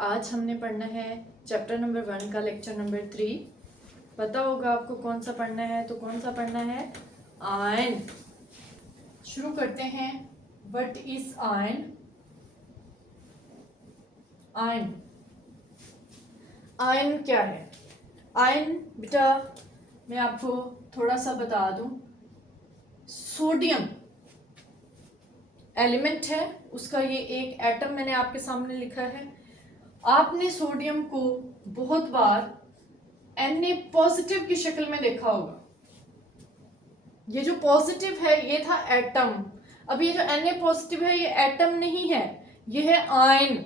आज हमने पढ़ना है चैप्टर नंबर 1 का लेक्चर नंबर 3। पता होगा आपको कौन सा पढ़ना है, तो कौन सा पढ़ना है? आयन। शुरू करते हैं। What is ion? Ion ion क्या है? आयन बेटा मैं आपको थोड़ा सा बता दूं। सोडियम एलिमेंट है, उसका ये एक एटम मैंने आपके सामने लिखा है। आपने सोडियम को बहुत बार Na पॉजिटिव की शक्ल में देखा होगा। ये जो पॉजिटिव है ये था एटम। अब ये जो Na पॉजिटिव है ये एटम नहीं है, ये है आयन।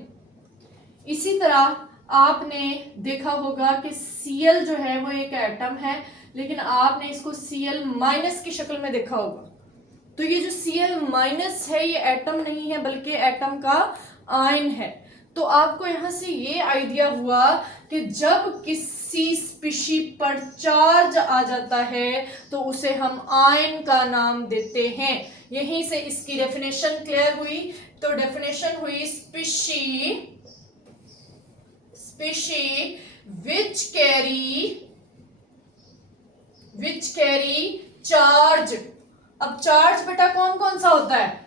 इसी तरह आपने देखा होगा कि Cl जो है वो एक एटम है, लेकिन आपने इसको Cl माइनस की शक्ल में देखा होगा। तो ये जो Cl माइनस है ये एटम नहीं है, बल्कि एटम का आयन है। तो आपको यहां से ये आइडिया हुआ कि जब किसी स्पीशी पर चार्ज आ जाता है तो उसे हम आयन का नाम देते हैं। यहीं से इसकी डेफिनेशन क्लियर हुई। तो डेफिनेशन हुई स्पीशी विच कैरी चार्ज। अब चार्ज बेटा कौन कौन सा होता है?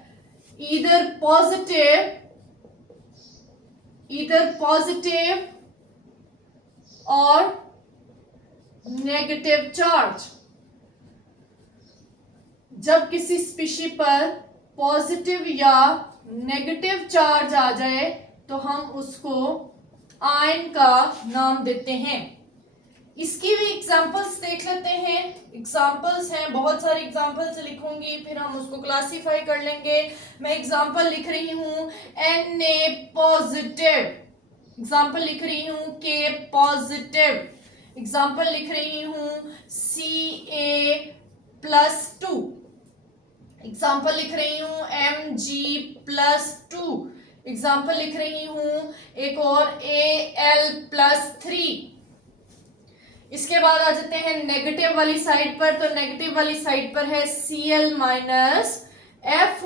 ईदर पॉजिटिव और नेगेटिव चार्ज। जब किसी स्पीशी पर पॉजिटिव या नेगेटिव चार्ज आ जाए तो हम उसको आयन का नाम देते हैं। इसकी भी एग्जांपल्स देख लेते हैं। एग्जांपल्स हैं, बहुत सारे एग्जांपल्स लिखूंगी, फिर हम उसको क्लासिफाई कर लेंगे। मैं एग्जांपल लिख रही हूं Na पॉजिटिव, एग्जांपल लिख रही हूं K पॉजिटिव, एग्जांपल लिख रही हूं Ca+2, एग्जांपल लिख रही हूं Mg+2, एग्जांपल लिख रही हूं एक और Al+3। इसके बाद आ जाते हैं नेगेटिव वाली साइड पर। तो नेगेटिव वाली साइड पर है Cl-, F-,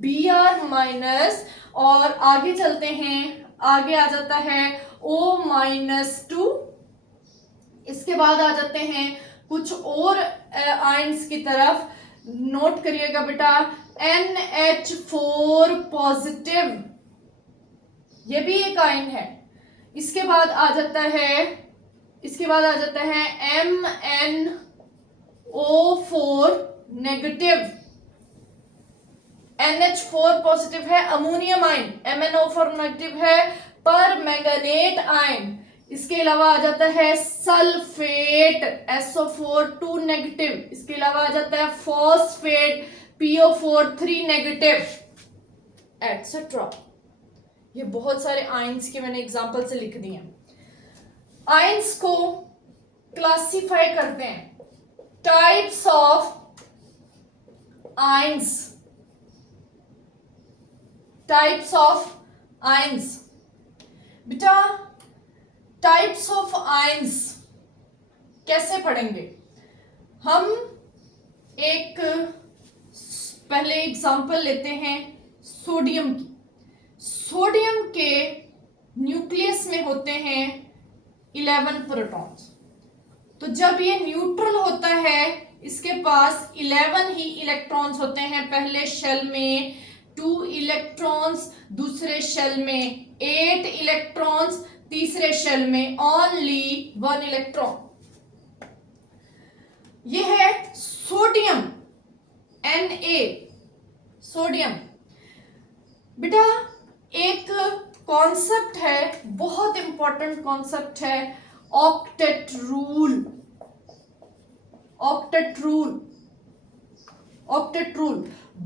Br-, और आगे चलते हैं, आगे आ जाता है O-2। इसके बाद आ जाते हैं कुछ और आयंस की तरफ। नोट करिएगा बेटा, NH4 पॉजिटिव, ये भी एक आयन है। इसके बाद आ जाता है MnO4 नेगेटिव। NH4 पॉजिटिव है अमोनियम आयन, MnO4 नेगेटिव है पर मैंगनेट आयन। इसके अलावा आ जाता है सल्फेट, SO4 नेगेटिव। इसके अलावा आ जाता है फॉस्फेट, PO4 3 नेगेटिव, एटसेट्रा। ये बहुत सारे आयंस के मैंने एग्जांपल से लिख दिए। आयंस को क्लासिफाई करते हैं। टाइप्स ऑफ आयंस, बेटा टाइप्स ऑफ आयंस कैसे पढ़ेंगे हम? एक पहले एग्जांपल लेते हैं सोडियम की। सोडियम के न्यूक्लियस में होते हैं 11 प्रोटॉन्स। तो जब ये न्यूट्रल होता है इसके पास 11 ही इलेक्ट्रॉन्स होते हैं। पहले शेल में 2 इलेक्ट्रॉन्स, दूसरे शेल में 8 इलेक्ट्रॉन्स, तीसरे शेल में ओनली 1 इलेक्ट्रॉन। ये है सोडियम, Na, सोडियम। बेटा एक कॉन्सेप्ट है, बहुत इंपॉर्टेंट कॉन्सेप्ट है, ऑक्टेट रूल।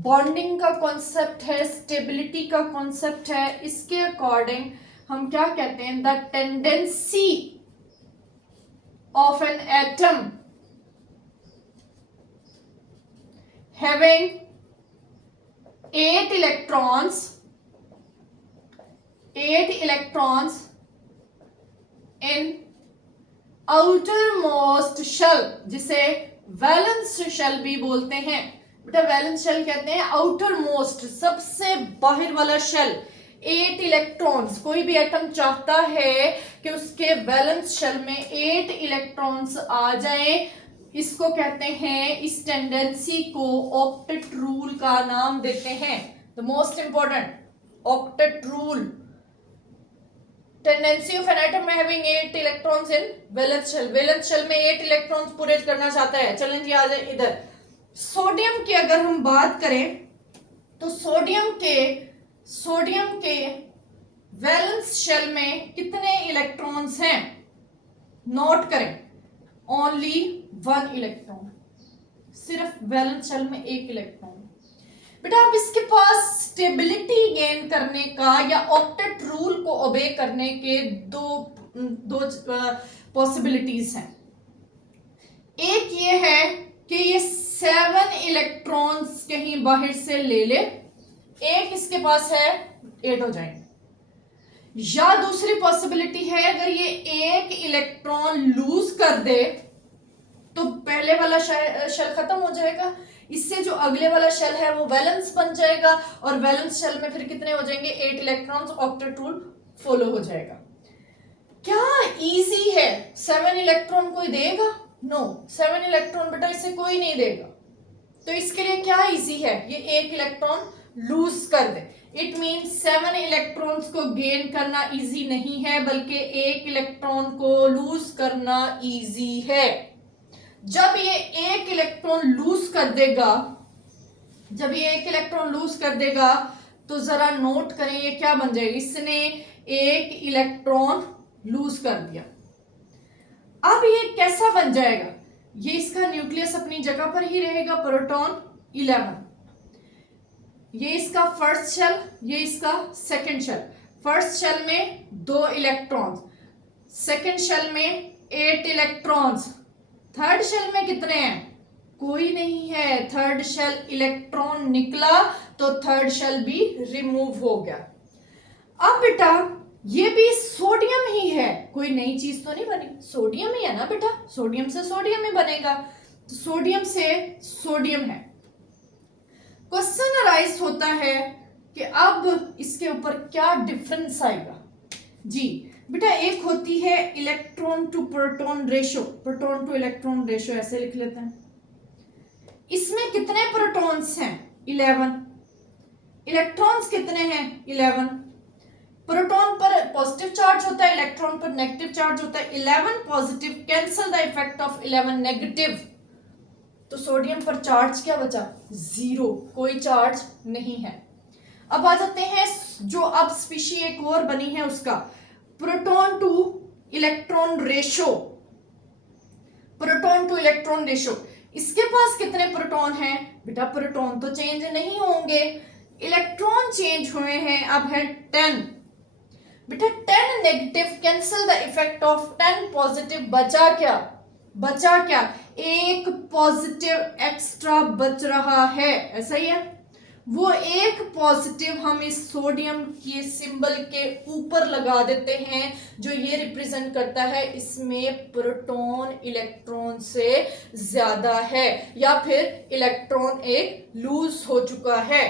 बॉन्डिंग का कॉन्सेप्ट है, स्टेबिलिटी का कॉन्सेप्ट है। इसके अकॉर्डिंग हम क्या कहते हैं? The tendency of an atom having 8 electrons in outermost shell, जिसे वैलेंस शेल भी बोलते हैं। बेटा वैलेंस शेल कहते हैं आउटर मोस्ट, सबसे बाहर वाला शेल। 8 इलेक्ट्रॉन्स, कोई भी एटम चाहता है कि उसके वैलेंस शेल में 8 इलेक्ट्रॉन्स आ जाएं, इसको कहते हैं, इस टेंडेंसी को ऑक्टेट रूल का नाम देते हैं। The most important octet rule, tendency of an atom having 8 electrons in valence shell, valence shell में 8 इलेक्ट्रॉन्स पूरे करना चाहता है। चलें जी आ जाए इधर। सोडियम की अगर हम बात करें तो सोडियम के वैलेंस शेल में कितने इलेक्ट्रॉन्स हैं? नोट करें, ओनली 1 इलेक्ट्रॉन, सिर्फ वैलेंस शेल में 1 इलेक्ट्रॉन। बेटा आप इसके पास स्टेबिलिटी गेन करने का या ऑक्टेट रूल को ओबे करने के दो पॉसिबिलिटीज हैं। एक ये है कि ये 7 इलेक्ट्रॉन्स कहीं बाहर से ले ले, एक इसके पास है 8 हो जाएंगे। या दूसरी पॉसिबिलिटी है अगर ये 1 इलेक्ट्रॉन लूज कर दे तो पहले वाला शेल खत्म हो जाएगा, इससे जो अगले वाला शेल है वो वैलेंस बन जाएगा और वैलेंस शेल में फिर कितने हो जाएंगे? 8 इलेक्ट्रॉन्स, ऑक्टेट रूल फॉलो हो जाएगा। क्या इजी है? 7 इलेक्ट्रॉन कोई देगा? नो, 7 इलेक्ट्रॉन बेटा इसे कोई नहीं देगा। तो इसके लिए क्या इजी है? ये 1 इलेक्ट्रॉन लूज कर दे। इट मीन्स 7 इलेक्ट्रॉन्स को गेन करना इजी नहीं है, बल्कि 1 इलेक्ट्रॉन को लूज करना इजी है। जब ये 1 इलेक्ट्रॉन लूज कर देगा, जब ये 1 इलेक्ट्रॉन लूज कर देगा तो जरा नोट करें ये क्या बन जाएगा? इसने 1 इलेक्ट्रॉन लूज कर दिया। अब ये कैसा बन जाएगा? ये इसका न्यूक्लियस अपनी जगह पर ही रहेगा, प्रोटॉन 11। ये इसका फर्स्ट शेल, ये इसका सेकंड शेल। फर्स्ट शेल में 2 इलेक्ट्रॉन्स, सेकंड शेल में 8 इलेक्ट्रॉन्स, थर्ड शेल में कितने हैं? कोई नहीं है। थर्ड शेल इलेक्ट्रॉन निकला तो थर्ड शेल भी रिमूव हो गया। अब बेटा ये भी सोडियम ही है, कोई नई चीज तो नहीं बनी, सोडियम ही है ना बेटा, सोडियम से सोडियम ही बनेगा, तो सोडियम से सोडियम है। क्वेश्चन अराइज होता है कि अब इसके ऊपर क्या डिफरेंस आएगा? जी बेटा एक होती है electron to proton ratio, proton to electron ratio ऐसे लिख लेते हैं। इसमें कितने प्रोटॉन्स हैं? 11। इलेक्ट्रॉन्स कितने हैं? 11। प्रोटॉन पर पॉजिटिव चार्ज होता है, इलेक्ट्रॉन पर नेगेटिव चार्ज होता है। 11 positive cancel the effect of 11 negative, तो सोडियम पर चार्ज क्या बचा? 0, कोई चार्ज नहीं है। अब आ जाते हैं जो अब स्पीशी एक और बनी है उसका, proton to electron ratio. Proton to electron ratio, इसके पास कितने प्रोटॉन हैं? बेटा प्रोटॉन तो चेंज नहीं होंगे, इलेक्ट्रॉन चेंज हुए हैं, अब है 10। बेटा 10 negative cancel the effect of 10 positive, बचा क्या? बचा क्या? एक पॉजिटिव एक्स्ट्रा बच रहा है, ऐसा ही है। वो एक पॉजिटिव हम इस सोडियम के सिंबल के ऊपर लगा देते हैं, जो ये रिप्रेजेंट करता है इसमें प्रोटॉन इलेक्ट्रॉन से ज्यादा है, या फिर इलेक्ट्रॉन एक लूज हो चुका है।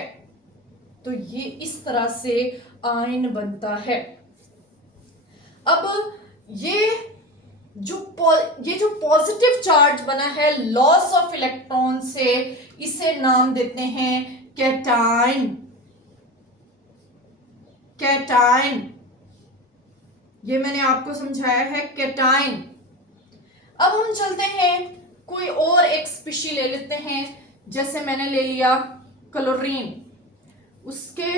तो ये इस तरह से आयन बनता है। अब ये जो पॉजिटिव चार्ज बना है लॉस ऑफ इलेक्ट्रॉन से, इसे नाम देते हैं कैटायन। कैटायन, ये मैंने आपको समझाया है कैटायन। अब हम चलते हैं कोई और एक स्पीशी ले लेते हैं, जैसे मैंने ले लिया क्लोरीन। उसके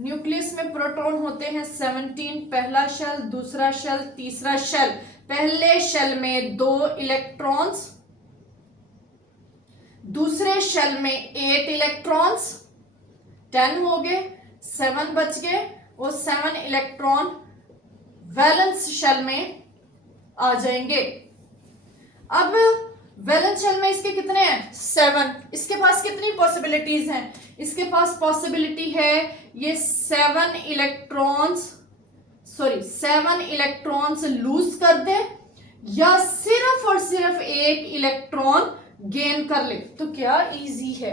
न्यूक्लियस में प्रोटॉन होते हैं 17, पहला शेल, दूसरा शेल, तीसरा शेल। पहले शेल में 2 इलेक्ट्रॉन्स, दूसरे शेल में 8 इलेक्ट्रॉन्स, 10 हो गए, 7 बच गए, और 7 इलेक्ट्रॉन वैलेंस शेल में आ जाएंगे। अब वैलेंस शेल में इसके कितने हैं? 7। इसके पास कितनी पॉसिबिलिटीज हैं? इसके पास पॉसिबिलिटी है ये 7 इलेक्ट्रॉन्स लूज कर दे, या सिर्फ और सिर्फ 1 इलेक्ट्रॉन गेन कर ले। तो क्या इजी है?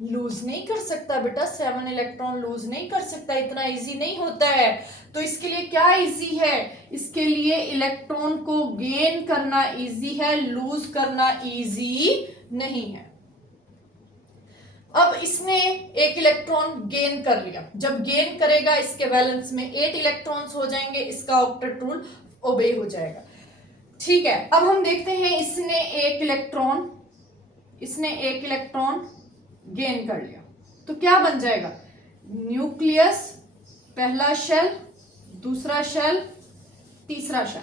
लूज नहीं कर सकता बेटा, 7 इलेक्ट्रॉन लूज नहीं कर सकता, इतना इजी नहीं होता है। तो इसके लिए क्या इजी है, इसके लिए इलेक्ट्रॉन को गेन करना इजी है, लूज करना इजी नहीं है। अब इसने एक इलेक्ट्रॉन गेन कर लिया, जब गेन करेगा इसके वैलेंस में 8 इलेक्ट्रॉन्स हो जाएंगे, इसका ऑक्टेट रूल ओबे हो जाएगा। ठीक है, अब हम देखते हैं इसने एक इलेक्ट्रॉन गेन कर लिया तो क्या बन जाएगा, न्यूक्लियस, पहला शेल, दूसरा शेल, तीसरा शेल।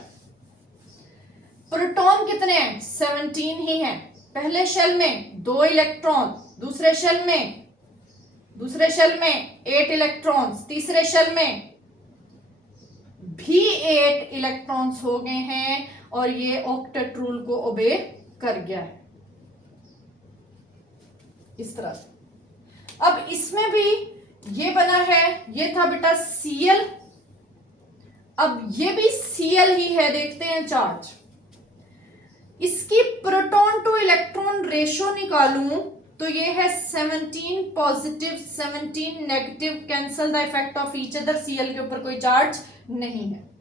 प्रोटॉन कितने हैं, 17 ही हैं। पहले शेल में 2 इलेक्ट्रॉन, दूसरे शेल में 8 इलेक्ट्रॉन्स, तीसरे शेल में भी 8 इलेक्ट्रॉन्स हो गए हैं और ये ऑक्टेट रूल को ओबे कर गया है इस तरह से। अब इसमें भी ये बना है, ये था बेटा Cl, अब ये भी Cl ही है, देखते हैं चार्ज। इसकी प्रोटॉन टू इलेक्ट्रॉन रेशो निकालूं तो ये है 17 positive 17 negative, cancel the effect of each other, Cl के ऊपर कोई चार्ज नहीं है।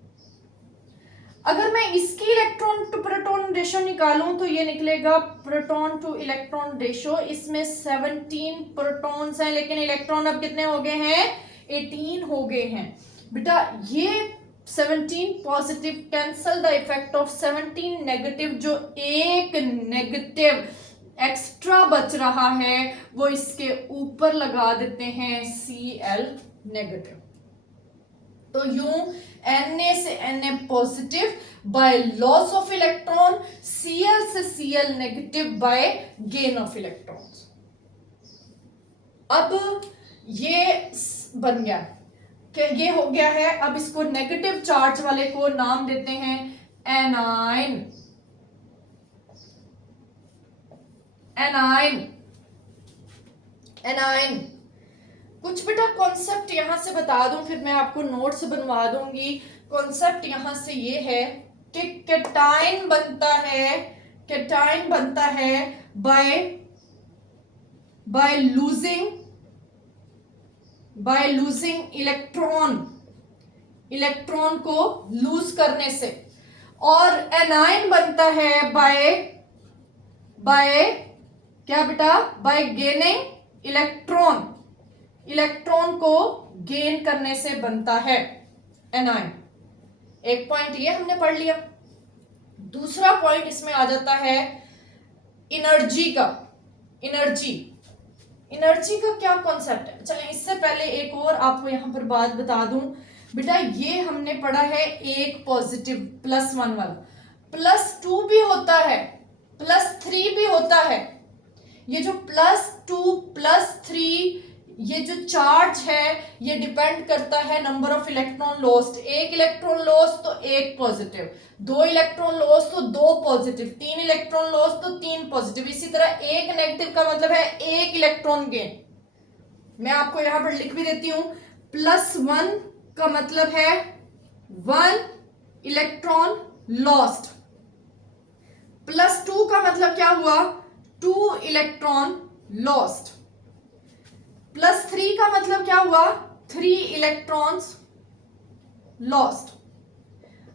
अगर मैं इसकी इलेक्ट्रॉन टू प्रोटॉन रेशो निकालूं तो ये निकलेगा प्रोटॉन टू इलेक्ट्रॉन रेशो, इसमें 17 प्रोटॉन्स हैं लेकिन इलेक्ट्रॉन अब कितने हो गए हैं, 18 हो गए हैं। बेटा ये 17 positive cancel the effect of 17 negative, जो एक नेगेटिव एक्स्ट्रा बच रहा है वो इसके ऊपर लगा देते हैं Cl नेगेटिव। तो यूं Na से Na positive by loss of electron, Cl से Cl negative by gain of electrons. अब ये बन गया कि ये हो गया है। अब इसको नेगेटिव चार्ज वाले को नाम देते हैं एनाइन। कुछ बेटा कॉन्सेप्ट यहां से बता दूं, फिर मैं आपको नोट्स बनवा दूंगी। कॉन्सेप्ट यहां से ये है कि कैटाइन बनता है बाय लूजिंग इलेक्ट्रॉन को लूज करने से, और एनाइन बनता है बाय क्या बेटा, बाय गेनिंग इलेक्ट्रॉन को गेन करने से बनता है एनाइन। एक पॉइंट ये हमने पढ़ लिया। दूसरा पॉइंट इसमें आ जाता है एनर्जी का। एनर्जी का क्या कॉन्सेप्ट है, चलें इससे पहले एक और आपको यहां पर बात बता दूं। बेटा ये हमने पढ़ा है एक पॉजिटिव +1 वाला, +2 भी होता है, +3 भी होता है। ये जो +2 +3 ये जो चार्ज है ये डिपेंड करता है number of electron lost. 1 electron lost तो 1 पॉजिटिव, 2 इलेक्ट्रॉन लॉस्ट तो 2 पॉजिटिव, 3 इलेक्ट्रॉन लॉस्ट तो 3 पॉजिटिव। इसी तरह 1 नेगेटिव का मतलब है 1 इलेक्ट्रॉन गेन। मैं आपको यहां पर लिख भी देती हूं, +1 का मतलब है 1 इलेक्ट्रॉन लॉस्ट, +2 का मतलब क्या हुआ, 2 इलेक्ट्रॉन लॉस्ट, +3 का मतलब क्या हुआ, 3 इलेक्ट्रॉन्स लॉस्ट।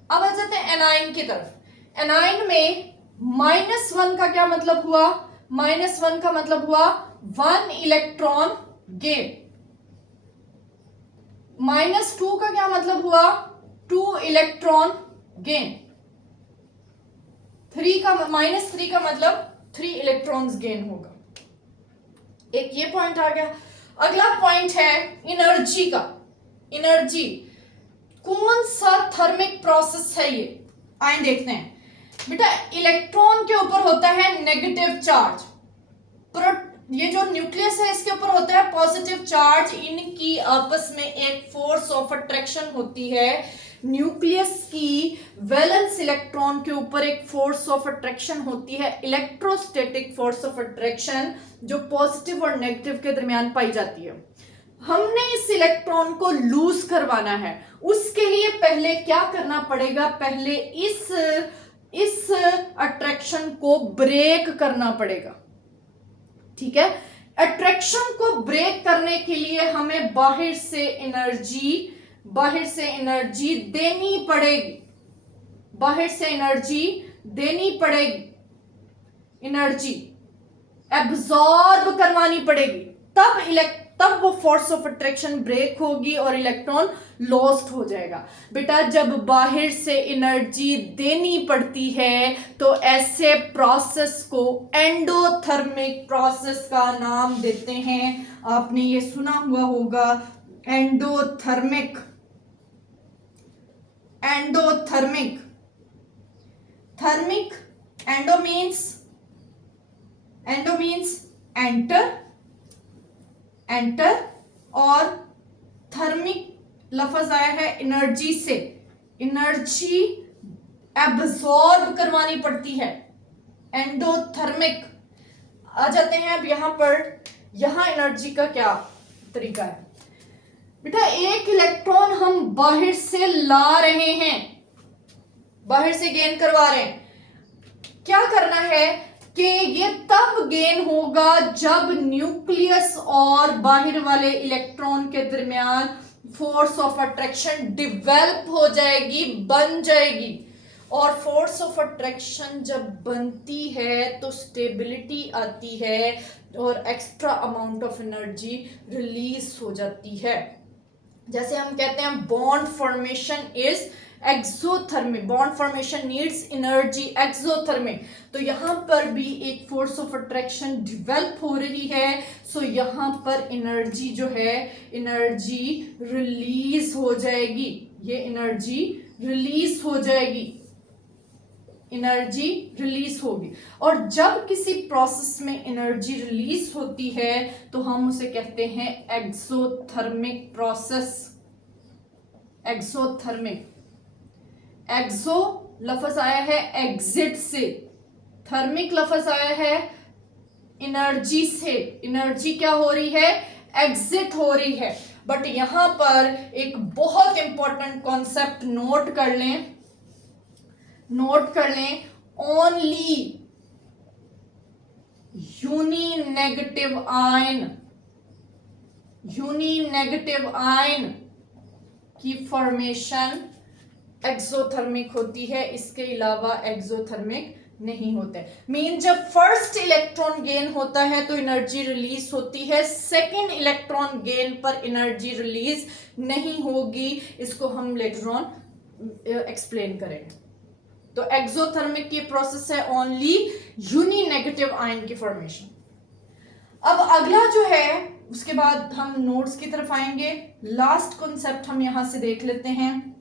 अब आ जाते हैं एनाइन की तरफ। एनाइन में -1 का क्या मतलब हुआ, -1 का मतलब हुआ 1 इलेक्ट्रॉन गेन। -2 का क्या मतलब हुआ, 2 इलेक्ट्रॉन गेन। -3 का मतलब 3 इलेक्ट्रॉन्स गेन होगा। एक ये पॉइंट आ गया। अगला पॉइंट है एनर्जी का। एनर्जी कौन सा थर्मिक प्रोसेस है ये, आइए देखते हैं। बेटा इलेक्ट्रॉन के ऊपर होता है नेगेटिव चार्ज, ये जो न्यूक्लियस है इसके ऊपर होता है पॉजिटिव चार्ज। इनकी आपस में एक फोर्स ऑफ अट्रैक्शन होती है। न्यूक्लियस की वैलेंस इलेक्ट्रॉन के ऊपर एक फोर्स ऑफ अट्रैक्शन होती है, इलेक्ट्रोस्टैटिक फोर्स ऑफ अट्रैक्शन, जो पॉजिटिव और नेगेटिव के दरमियान पाई जाती है। हमने इस इलेक्ट्रॉन को लूज करवाना है, उसके लिए पहले क्या करना पड़ेगा, पहले इस अट्रैक्शन को ब्रेक करना पड़ेगा। ठीक है, अट्रैक्शन को ब्रेक करने के लिए हमें बाहर से एनर्जी देनी पड़ेगी, बाहर से एनर्जी देनी पड़ेगी, एनर्जी एब्जॉर्ब करवानी पड़ेगी, तब वो फोर्स ऑफ अट्रैक्शन ब्रेक होगी और इलेक्ट्रॉन लॉस्ट हो जाएगा। बेटा जब बाहर से एनर्जी देनी पड़ती है तो ऐसे प्रोसेस को एंडोथर्मिक प्रोसेस का नाम देते हैं। आपने ये सुना हुआ होगा endothermic. Thermic, endo means enter और थर्मिक लफ्ज आया है एनर्जी से, एनर्जी एब्जॉर्ब करवानी पड़ती है, एंडोथर्मिक। आ जाते हैं अब यहां एनर्जी का क्या तरीका है। बेटा एक इलेक्ट्रॉन हम बाहर से ला रहे हैं, बाहर से गेन करवा रहे हैं, क्या करना है कि ये तब गेन होगा जब न्यूक्लियस और बाहर वाले इलेक्ट्रॉन के दरमियान फोर्स ऑफ अट्रैक्शन डिवेल्प हो जाएगी, बन जाएगी। और फोर्स ऑफ अट्रैक्शन जब बनती है तो स्टेबिलिटी आती है और extra amount of energy release हो जाती है। जैसे हम कहते हैं bond formation is exothermic, bond formation needs energy exothermic. तो यहां पर भी एक फोर्स ऑफ अट्रैक्शन डिवेल्प हो रही है, सो यहां पर एनर्जी जो है एनर्जी रिलीज हो जाएगी, ये एनर्जी रिलीज हो जाएगी, एनर्जी रिलीज होगी। और जब किसी प्रोसेस में एनर्जी रिलीज होती है तो हम उसे कहते हैं एक्सोथर्मिक प्रोसेस। एक्सोथर्मिक, एक्सो लफ्ज आया है एग्जिट से, थर्मिक लफ्ज आया है एनर्जी से, एनर्जी क्या हो रही है, एग्जिट हो रही है। बट यहां पर एक बहुत इंपॉर्टेंट कॉन्सेप्ट नोट कर लें, ओनली यूनिनेगेटिव आयन की फॉर्मेशन एक्सोथर्मिक होती है, इसके अलावा एक्सोथर्मिक नहीं होते। मीन जब फर्स्ट इलेक्ट्रॉन गेन होता है तो एनर्जी रिलीज होती है, सेकेंड इलेक्ट्रॉन गेन पर एनर्जी रिलीज नहीं होगी, इसको हम लेटर ऑन एक्सप्लेन करेंगे। तो एक्सोथर्मिक की प्रोसेस है ओनली यूनिनेगेटिव आयन की फॉर्मेशन। अब अगला जो है उसके बाद हम नोट्स की तरफ आएंगे। लास्ट कॉन्सेप्ट हम यहां से देख लेते हैं।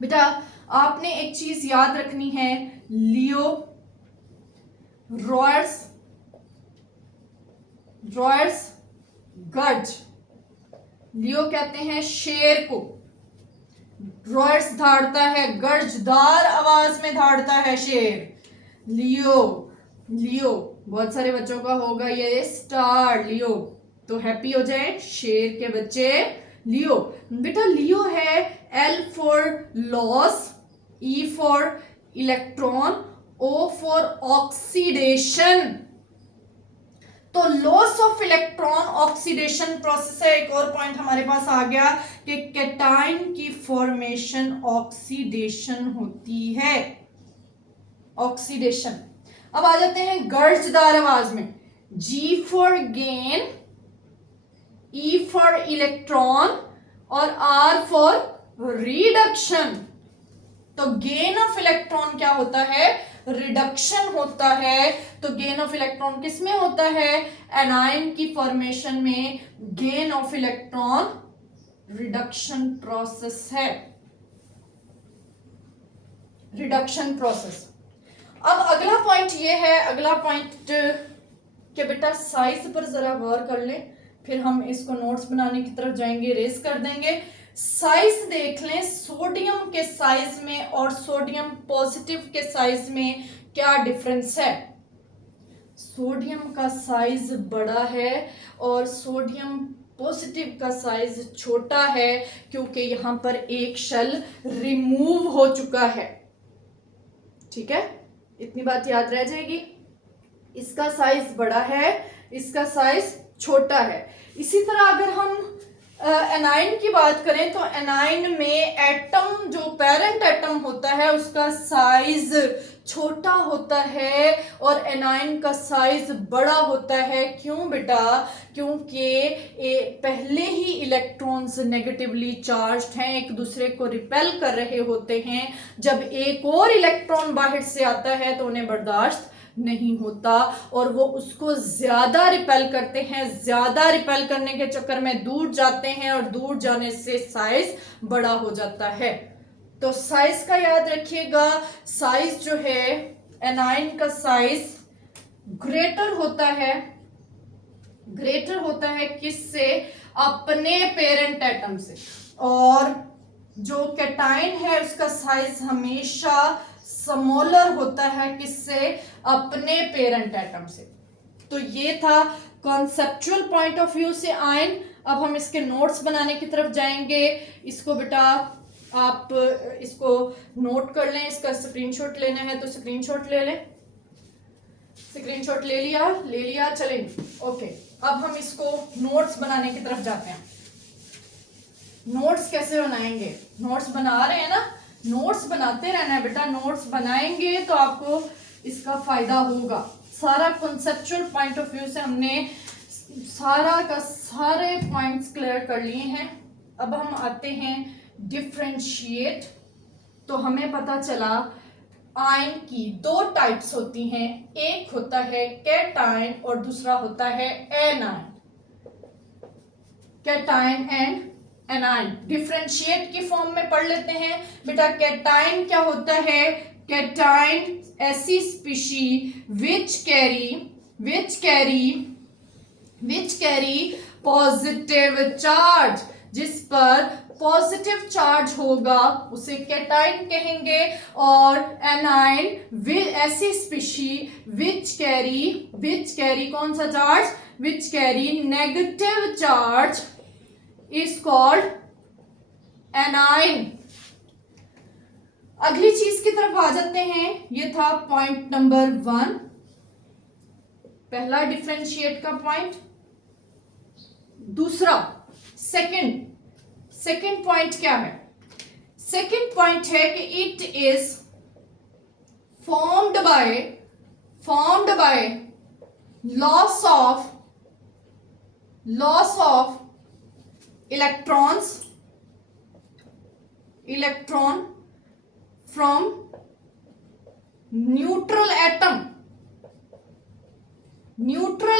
बेटा आपने एक चीज याद रखनी है, लियो रॉयर्स गर्ज। लियो कहते हैं शेर को, रॉयर्स धाड़ता है, गर्जदार आवाज में धाड़ता है शेर। लियो बहुत सारे बच्चों का होगा ये स्टार लियो, तो हैप्पी हो जाए शेर के बच्चे लियो। बेटा लियो है L for loss, E for electron, O for oxidation. तो loss of electron oxidation process है। एक और पॉइंट हमारे पास आ गया कि कैटायन की फॉर्मेशन ऑक्सीडेशन होती है, ऑक्सीडेशन। अब आ जाते हैं गर्जदार आवाज में, G for gain, E for electron और आर फॉर रिडक्शन। तो गेन ऑफ इलेक्ट्रॉन क्या होता है, रिडक्शन होता है। तो गेन ऑफ इलेक्ट्रॉन किस में होता है, एनायन की फॉर्मेशन में gain of electron reduction process है, रिडक्शन प्रोसेस। अब अगला पॉइंट ये है, अगला पॉइंट के बेटा साइज पर जरा गौर कर ले, फिर हम इसको नोट्स बनाने की तरफ जाएंगे, रेस कर देंगे। साइज देख लें, सोडियम के साइज में और सोडियम पॉजिटिव के साइज में क्या डिफरेंस है। सोडियम का साइज बड़ा है और सोडियम पॉजिटिव का साइज छोटा है, क्योंकि यहां पर एक शेल रिमूव हो चुका है। ठीक है, इतनी बात याद रह जाएगी। इसका साइज बड़ा है, इसका साइज छोटा है। इसी तरह अगर हम एनाइन की बात करें तो एनाइन में एटम जो पेरेंट एटम होता है उसका साइज छोटा होता है और एनाइन का साइज बड़ा होता है। क्यों बेटा? क्योंकि पहले ही इलेक्ट्रॉन्स नेगेटिवली चार्ज्ड हैं, एक दूसरे को रिपेल कर रहे होते हैं। जब एक और इलेक्ट्रॉन बाहर से आता है तो उन्हें बर्दाश्त नहीं होता और वो उसको ज्यादा रिपेल करते हैं। ज्यादा रिपेल करने के चक्कर में दूर जाते हैं और दूर जाने से साइज बड़ा हो जाता है। तो साइज का याद रखिएगा, साइज जो है एनाइन का साइज ग्रेटर होता है किससे? अपने पेरेंट एटम से। और जो कैटाइन है उसका साइज हमेशा स्मॉलर होता है किससे? अपने पेरेंट एटम से। तो ये था कॉन्सेप्चुअल पॉइंट ऑफ व्यू से आयन। अब हम इसके नोट्स बनाने की तरफ जाएंगे। इसको बेटा आप इसको नोट कर लें, इसका स्क्रीनशॉट लेना है तो स्क्रीनशॉट ले लें। स्क्रीनशॉट ले लिया चलेंगे। ओके, अब हम इसको नोट्स बनाने की तरफ जाते हैं। नोट्स कैसे बनाएंगे? नोट्स बना रहे हैं ना, नोट्स बनाते रहना है बेटा। नोट्स बनाएंगे तो आपको इसका फायदा होगा। सारा कॉन्सेप्चुअल पॉइंट ऑफ व्यू से हमने सारे पॉइंट्स क्लियर कर लिए हैं। अब हम आते हैं डिफरेंशिएट। तो हमें पता चला आयन की दो टाइप्स होती हैं, एक होता है कैटायन और दूसरा होता है anion. Cation and anion differentiate की फॉर्म में पढ़ लेते हैं बेटा। कैटायन क्या होता है? कैटायन ऐसी species which carry positive charge, जिस पर पॉजिटिव चार्ज होगा उसे कैटायन कहेंगे। और एनायन ऐसी स्पीशी विच कैरी कौन सा charge? Which carry negative charge is called anion. अगली चीज की तरफ आ जाते हैं। ये था पॉइंट नंबर 1, पहला डिफरेंशिएट का पॉइंट। दूसरा सेकंड पॉइंट क्या है? सेकंड पॉइंट है कि it is formed by loss of electron from neutral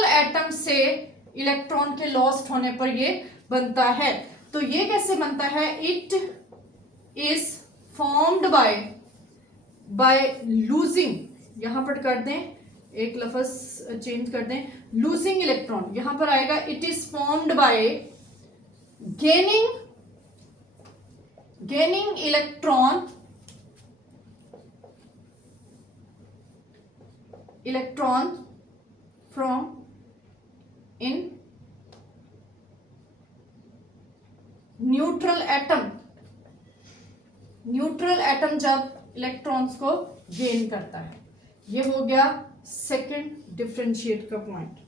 atom से इलेक्ट्रॉन के लॉस्ट होने पर ये बनता है। तो ये कैसे बनता है? It is formed by losing, यहां पर कर दें, एक लफ्ज चेंज कर दें, लूजिंग इलेक्ट्रॉन यहां पर आएगा। It is formed by gaining electron from in neutral atom जब इलेक्ट्रॉन्स को गेन करता है। ये हो गया सेकंड डिफरेंशिएट का पॉइंट।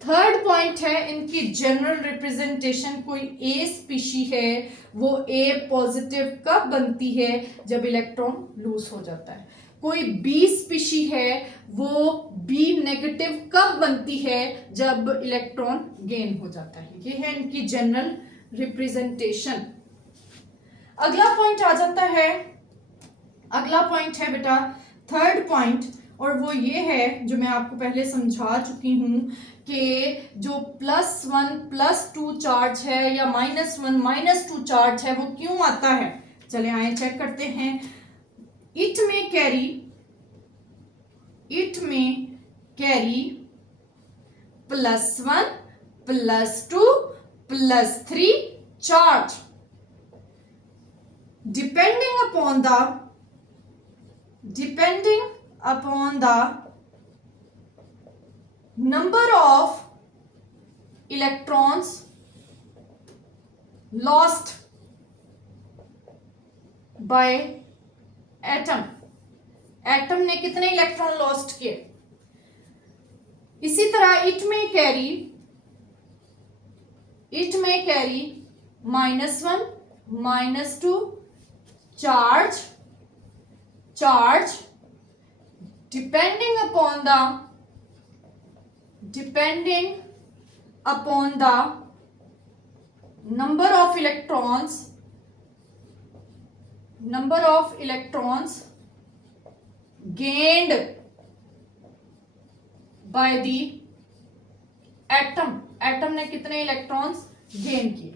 थर्ड पॉइंट है इनकी जनरल रिप्रेजेंटेशन। कोई ए स्पीशी है वो ए पॉजिटिव कब बनती है? जब इलेक्ट्रॉन लूज हो जाता है। कोई बी स्पीशी है वो बी नेगेटिव कब बनती है? जब इलेक्ट्रॉन गेन हो जाता है। ये है इनकी जनरल रिप्रेजेंटेशन। अगला पॉइंट आ जाता है, अगला पॉइंट है बेटा थर्ड पॉइंट, और वो ये है जो मैं आपको पहले समझा चुकी हूं कि जो +1 +2 चार्ज है या -1 -2 चार्ज है वो क्यों आता है? चले आए चेक करते हैं। इट में carry +1 +2 +3 charge depending upon the number of electrons lost by atom ने कितने इलेक्ट्रॉन लॉस्ट किए? इसी तरह इट में carry -1 -2 charge depending upon the number of electrons gained by the atom ने कितने इलेक्ट्रॉन्स गेन किए।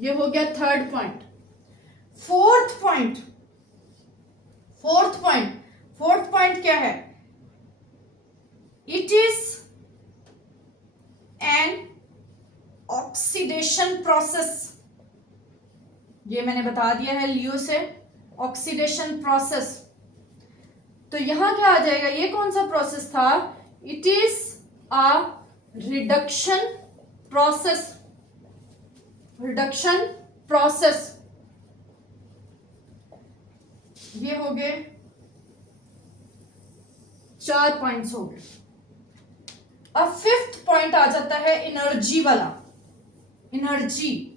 ये हो गया थर्ड पॉइंट। फोर्थ पॉइंट क्या है? It is an oxidation process. ये मैंने बता दिया है लियो से, ऑक्सीडेशन प्रोसेस। तो यहां क्या आ जाएगा? ये कौन सा प्रोसेस था? It is a reduction process. ये हो गए 4 पॉइंट्स हो गए। अब फिफ्थ पॉइंट आ जाता है एनर्जी वाला। Energy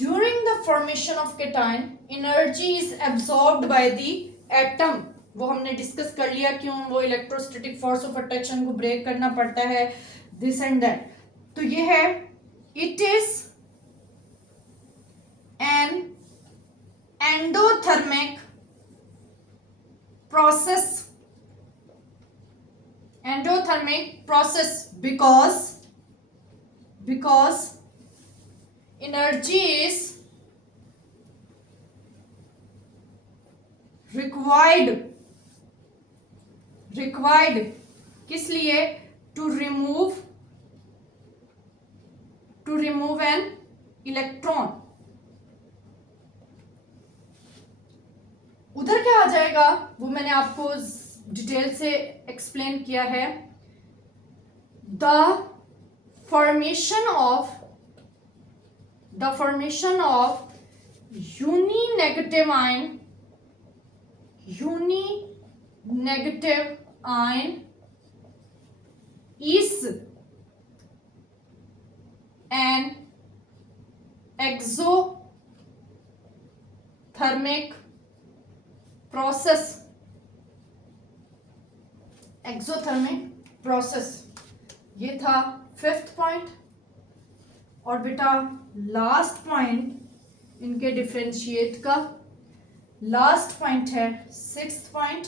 during the formation of cation energy is absorbed by the atom। वो हमने डिस्कस कर लिया, क्यों वो इलेक्ट्रोस्टैटिक फोर्स ऑफ अट्रैक्शन को ब्रेक करना पड़ता है, दिस एंड दैट। तो ये है it is an endothermic process because energy is required किस लिए? To remove an electron. उधर क्या आ जाएगा वो मैंने आपको डिटेल से एक्सप्लेन किया है। The formation of uni-negative ion is an exothermic process। ये था फिफ्थ पॉइंट। और बेटा लास्ट पॉइंट इनके डिफरेंशिएट का लास्ट पॉइंट है sixth point.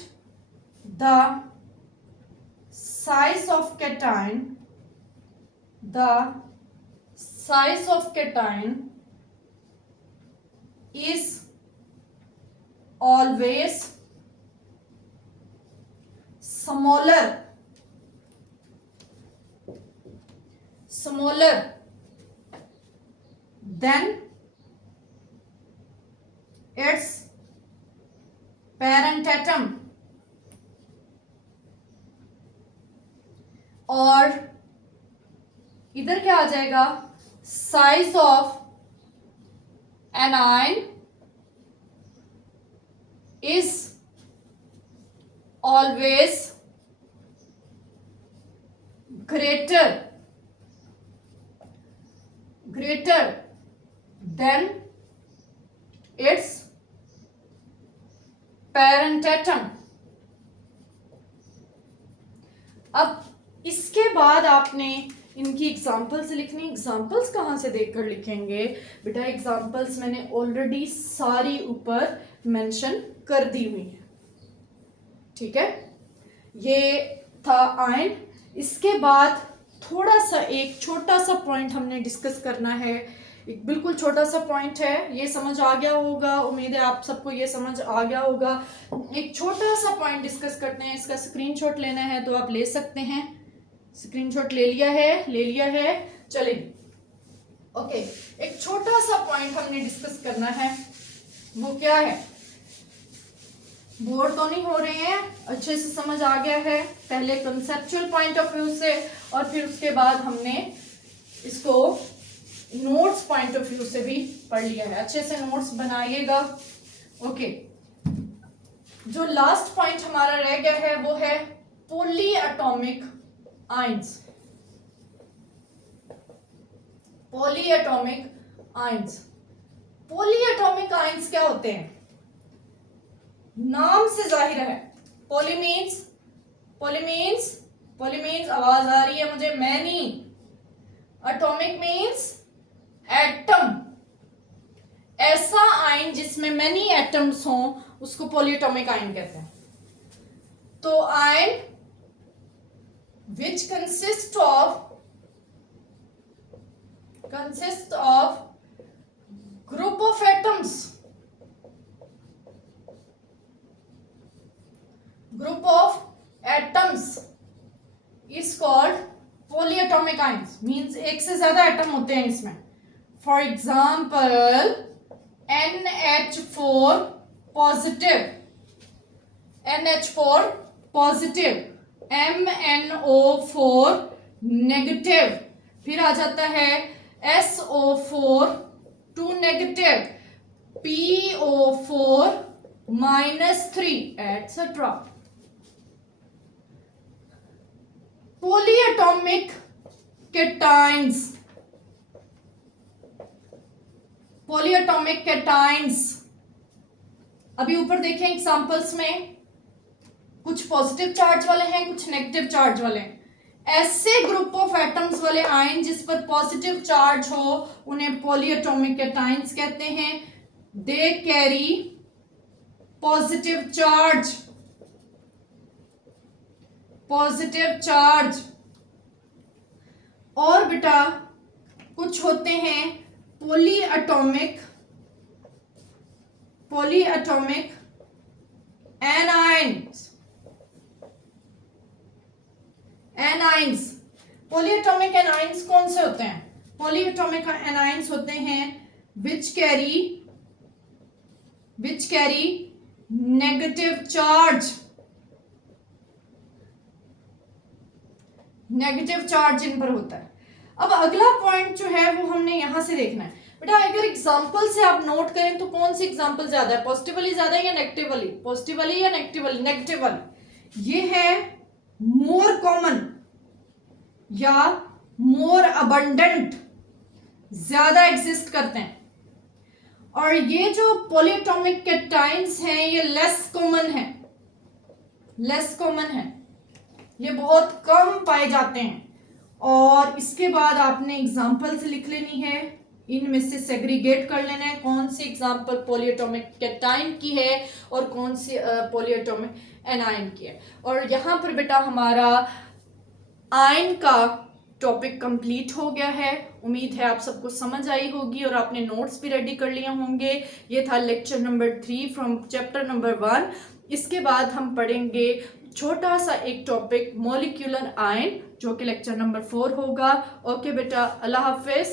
The size of cation is always smaller than its parent atom। और इधर क्या आ जाएगा? Size of anion is always greater than its parent atom। अब इसके बाद आपने इनकी एग्जाम्पल्स लिखनी। एग्जाम्पल्स कहाँ से देखकर लिखेंगे बेटा? एग्जाम्पल्स मैंने ऑलरेडी सारी ऊपर मेंशन कर दी हुई है, ठीक है। ये था आयन। इसके बाद थोड़ा सा एक छोटा सा पॉइंट हमने डिस्कस करना है। एक बिल्कुल छोटा सा पॉइंट है, ये समझ आ गया होगा, उम्मीद है आप सबको ये समझ आ गया होगा। एक छोटा सा पॉइंट डिस्कस करते हैं। इसका स्क्रीनशॉट लेना है तो आप ले सकते हैं। स्क्रीनशॉट ले लिया है चलिए ओके। एक छोटा सा पॉइंट हमने डिस्कस करना है, वो क्या है? बोर तो नहीं हो रहे हैं? अच्छे से समझ आ गया है? पहले कंसेप्चुअल पॉइंट ऑफ व्यू से और फिर उसके बाद हमने इसको नोट्स पॉइंट ऑफ व्यू से भी पढ़ लिया है, अच्छे से नोट्स बनाइएगा। ओके, जो लास्ट पॉइंट हमारा रह गया है वो है polyatomic ions. Polyatomic ions, polyatomic ions क्या होते हैं? नाम से जाहिर है, पॉली मीन्स आवाज आ रही है मुझे, मैनी। एटॉमिक मीन्स एटम, ऐसा आयन जिसमें मैनी एटम्स हों उसको पॉलीएटॉमिक आयन कहते हैं। तो ion which consist of group of atoms, is called polyatomic ions, means एक से ज्यादा एटम होते हैं इसमें। For example NH4 positive, MnO4 negative, फिर आ जाता है SO4 2 negative, PO4 -3 etcetera. Polyatomic cations, अभी ऊपर देखें एग्जांपल्स में कुछ पॉजिटिव चार्ज वाले हैं, कुछ नेगेटिव चार्ज वाले हैं। ऐसे ग्रुप ऑफ एटम्स वाले आयन जिस पर पॉजिटिव चार्ज हो उन्हें पॉलीएटॉमिक कैटाइंस कहते हैं। They carry positive charge. और बेटा कुछ होते हैं पॉलीएटॉमिक एनाइंस। पॉलीएटॉमिक एनाइंस कौन से होते हैं? पॉलीएटॉमिक एनाइंस होते हैं which carry negative charge in पर होता है। अब अगला पॉइंट जो है वो हमने यहां से देखना है। बेटा अगर एग्जांपल से आप नोट करें तो कौन सी एग्जांपल ज्यादा है, पॉजिटिव वाली ज्यादा है या नेगेटिव वाली? नेगेटिव वाली। ये है मोर कॉमन या मोर अबंडेंट, ज्यादा एग्जिस्ट करते हैं। और ये जो पॉलीएटॉमिक कैटाइंस हैं ये लेस कॉमन है, ये बहुत कम पाए जाते हैं। और इसके बाद आपने एग्जांपल से लिख लेनी है, इनमें से सेग्रीगेट कर लेना है कौन सी एग्जांपल पॉलीएटॉमिक कैटाइन की है और कौन सी पॉलीएटॉमिक एनाइन की है। और यहाँ पर बेटा हमारा आयन का टॉपिक कंप्लीट हो गया है। उम्मीद है आप सबको समझ आई होगी और आपने नोट्स भी रेडी कर लिए होंगे। ये था lecture number 3 from chapter number 1। इसके बाद हम पढ़ेंगे छोटा सा एक टॉपिक मॉलिक्यूलर आयन जो कि लेक्चर नंबर 4 होगा। ओके बेटा, अल्लाह हाफिज।